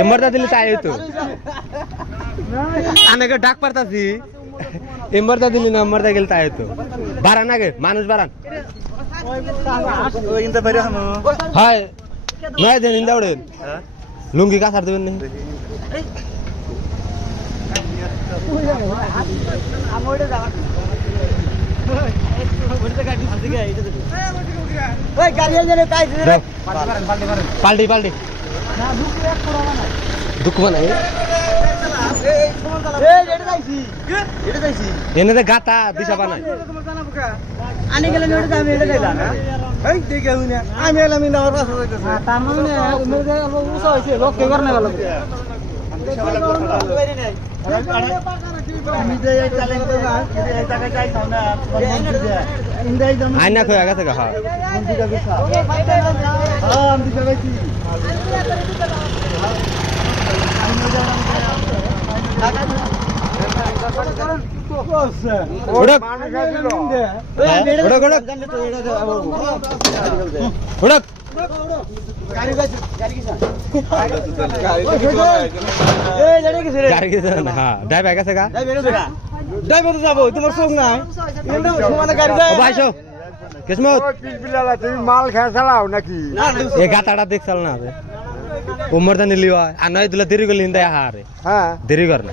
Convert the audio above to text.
এমরটা দিলে তাই হইতো আনাকে ডাক পারতাছি এমরটা দিলি না এমরটা গেলে তাই হইতো বাড়ান আগে মানুষ বাড়ান হয় নয় দেন ইন্দা উড়েন লুঙ্গি কাছার দেবেন নি পাল্টি পাল্টি দুঃখ বানাই এনে গাতা দিশা বানাই আনি গেলে আমি এলাম তার মানে লোক কে করে নেওয়া আয়না খোয়া গেছে গা মাল খেয়ে চালাও নাকি গাতাটা দেখ চাল না উমর দানি লিওয়া আর নয় তুলা দেরি করলি হিন্দা হারে হ্যাঁ দেরি কর না